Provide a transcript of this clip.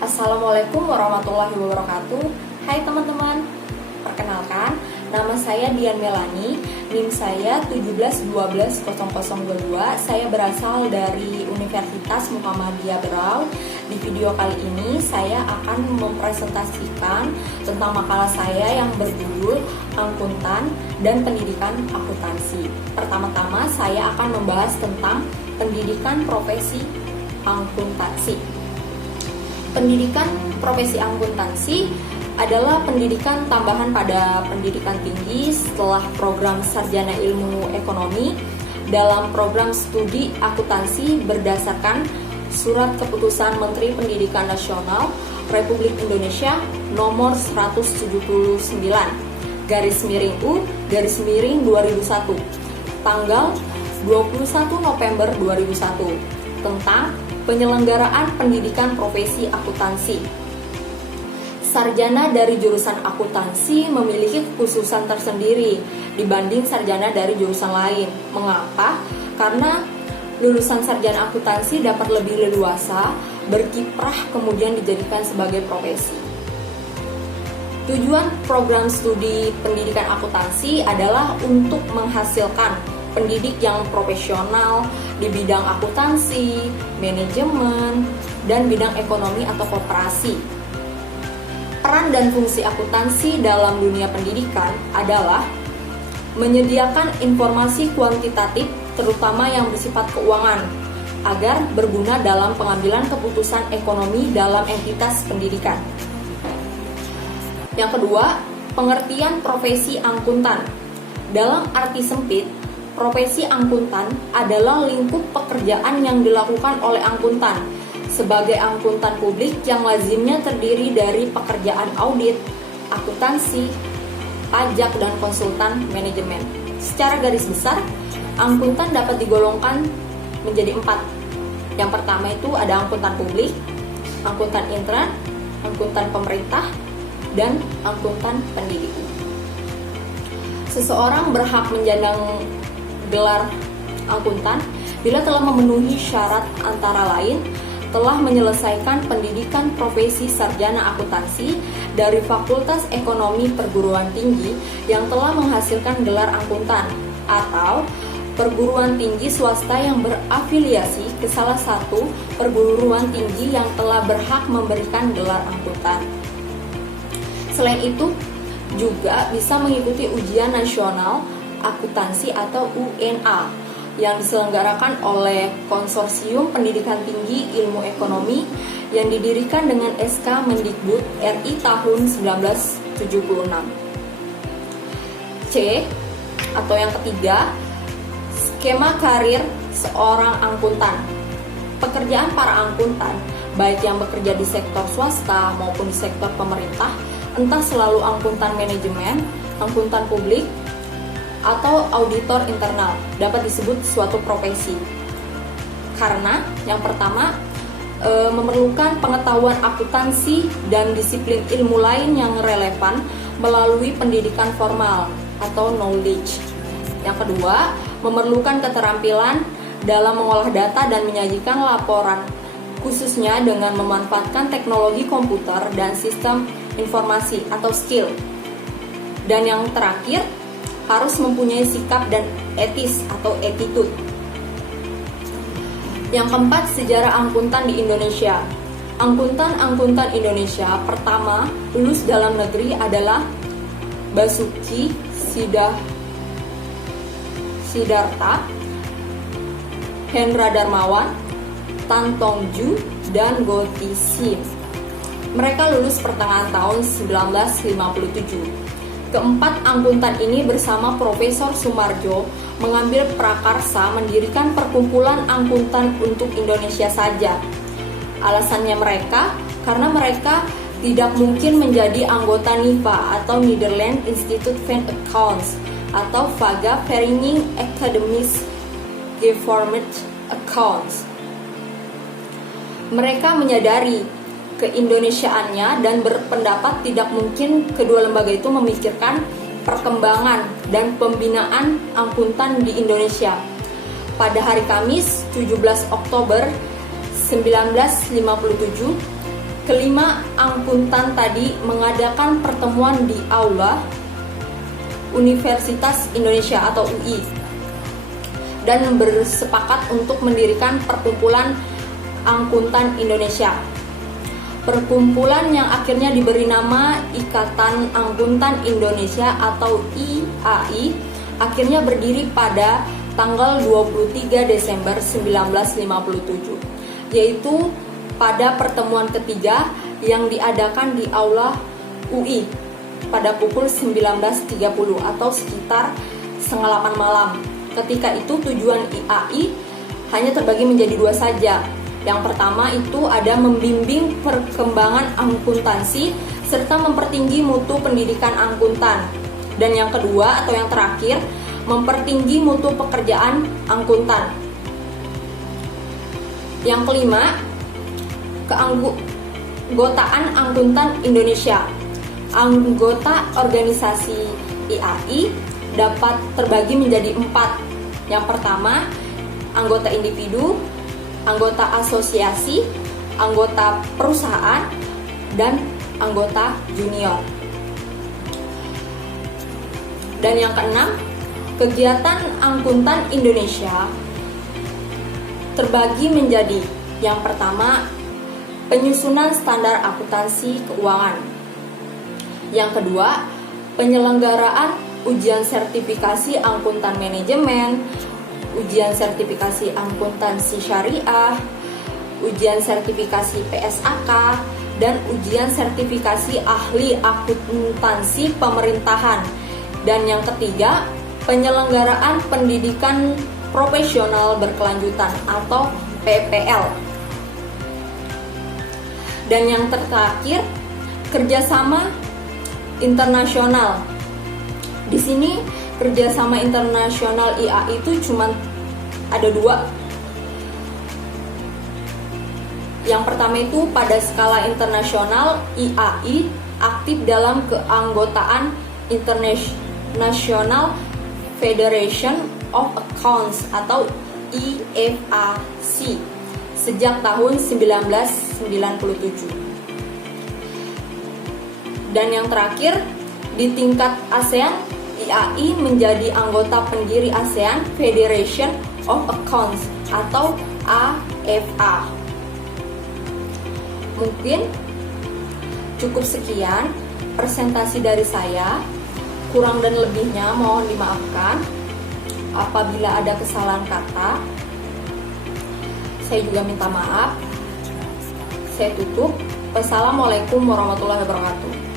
Assalamualaikum warahmatullahi wabarakatuh. Hai teman-teman, perkenalkan, nama saya Dian Melani, NIM saya 171200022. Saya berasal dari Universitas Muhammadiyah Berau. Di video kali ini saya akan mempresentasikan tentang makalah saya yang berjudul Akuntan dan Pendidikan Akuntansi. Pertama-tama saya akan membahas tentang pendidikan profesi akuntansi. Pendidikan profesi akuntansi adalah pendidikan tambahan pada pendidikan tinggi setelah program sarjana ilmu ekonomi dalam program studi akuntansi berdasarkan Surat Keputusan Menteri Pendidikan Nasional Republik Indonesia nomor 179/U/2001 tanggal 21 November 2001 tentang penyelenggaraan pendidikan profesi akuntansi. Sarjana dari jurusan akuntansi memiliki kekhususan tersendiri dibanding sarjana dari jurusan lain. Mengapa? Karena lulusan sarjana akuntansi dapat lebih leluasa berkiprah kemudian dijadikan sebagai profesi. Tujuan program studi pendidikan akuntansi adalah untuk menghasilkan pendidik yang profesional di bidang akuntansi, manajemen, dan bidang ekonomi atau koperasi. Peran dan fungsi akuntansi dalam dunia pendidikan adalah menyediakan informasi kuantitatif terutama yang bersifat keuangan agar berguna dalam pengambilan keputusan ekonomi dalam entitas pendidikan. Yang kedua, pengertian profesi akuntan. Dalam arti sempit, profesi akuntan adalah lingkup pekerjaan yang dilakukan oleh akuntan sebagai akuntan publik yang lazimnya terdiri dari pekerjaan audit, akuntansi, pajak, dan konsultan manajemen. Secara garis besar, akuntan dapat digolongkan menjadi 4. Yang pertama itu ada akuntan publik, akuntan intern, akuntan pemerintah, dan akuntan pendidik. Seseorang berhak menyandang gelar akuntan bila telah memenuhi syarat antara lain telah menyelesaikan pendidikan profesi sarjana akuntansi dari Fakultas Ekonomi Perguruan Tinggi yang telah menghasilkan gelar akuntan atau perguruan tinggi swasta yang berafiliasi ke salah satu perguruan tinggi yang telah berhak memberikan gelar akuntan. Selain itu, juga bisa mengikuti ujian nasional akuntansi atau UNA yang diselenggarakan oleh Konsorsium Pendidikan Tinggi Ilmu Ekonomi yang didirikan dengan SK Mendikbud RI tahun 1976. C. Atau yang ketiga, skema karir seorang akuntan. Pekerjaan para akuntan, baik yang bekerja di sektor swasta maupun di sektor pemerintah, entah selalu akuntan manajemen, akuntan publik, atau auditor internal, dapat disebut suatu profesi. Karena yang pertama, memerlukan pengetahuan akuntansi dan disiplin ilmu lain yang relevan melalui pendidikan formal atau knowledge. Yang kedua, memerlukan keterampilan dalam mengolah data dan menyajikan laporan, khususnya dengan memanfaatkan teknologi komputer dan sistem informasi atau skill. Dan yang terakhir, harus mempunyai sikap dan etis atau attitude. Yang keempat, sejarah akuntan di Indonesia. Akuntan Indonesia pertama lulus dalam negeri adalah Basuki Sidarta, Hendra Darmawan, Tan Tongju, dan Goti Sim. Mereka lulus pertengahan tahun 1957. Keempat akuntan ini bersama Profesor Sumarjo mengambil prakarsa mendirikan perkumpulan akuntan untuk Indonesia saja. Alasannya mereka, karena mereka tidak mungkin menjadi anggota NIVA atau Netherlands Institute van Accounts atau Vaga Vereniging Academies Government Accounts. Mereka menyadari keindonesiaannya dan berpendapat tidak mungkin kedua lembaga itu memikirkan perkembangan dan pembinaan akuntan di Indonesia. Pada hari Kamis 17 Oktober 1957, kelima angkutan tadi mengadakan pertemuan di Aula Universitas Indonesia atau UI dan bersepakat untuk mendirikan Perkumpulan Angkutan Indonesia. Perkumpulan yang akhirnya diberi nama Ikatan Angkutan Indonesia atau IAI akhirnya berdiri pada tanggal 23 Desember 1957, yaitu pada pertemuan ketiga yang diadakan di Aula UI pada pukul 19.30 atau sekitar 7:30 malam. Ketika itu tujuan IAI hanya terbagi menjadi dua saja. Yang pertama itu ada membimbing perkembangan akuntansi serta mempertinggi mutu pendidikan angkutan. Dan yang kedua atau yang terakhir, mempertinggi mutu pekerjaan angkutan. Yang kelima, keanggotaan angkutan Indonesia. Anggota organisasi IAI dapat terbagi menjadi 4. Yang pertama, anggota individu, anggota asosiasi, anggota perusahaan, dan anggota junior. Dan yang keenam, kegiatan angkutan Indonesia terbagi menjadi yang pertama, penyusunan standar akuntansi keuangan. Yang kedua, penyelenggaraan ujian sertifikasi angkutan manajemen, ujian sertifikasi akuntansi syariah, ujian sertifikasi PSAK, dan ujian sertifikasi ahli akuntansi pemerintahan. Dan yang ketiga, penyelenggaraan pendidikan profesional berkelanjutan atau PPL. Dan yang terakhir, kerjasama internasional. Di sini kerjasama internasional IAI itu cuma ada 2. Yang pertama itu pada skala internasional IAI aktif dalam keanggotaan International Federation of Accounts atau IFAC sejak tahun 1997. Dan yang terakhir, di tingkat ASEAN, IAI menjadi anggota pendiri ASEAN Federation of Accounts atau AFA. Mungkin cukup sekian presentasi dari saya. Kurang dan lebihnya mohon dimaafkan. Apabila ada kesalahan kata, saya juga minta maaf. Saya tutup. Wassalamualaikum warahmatullahi wabarakatuh.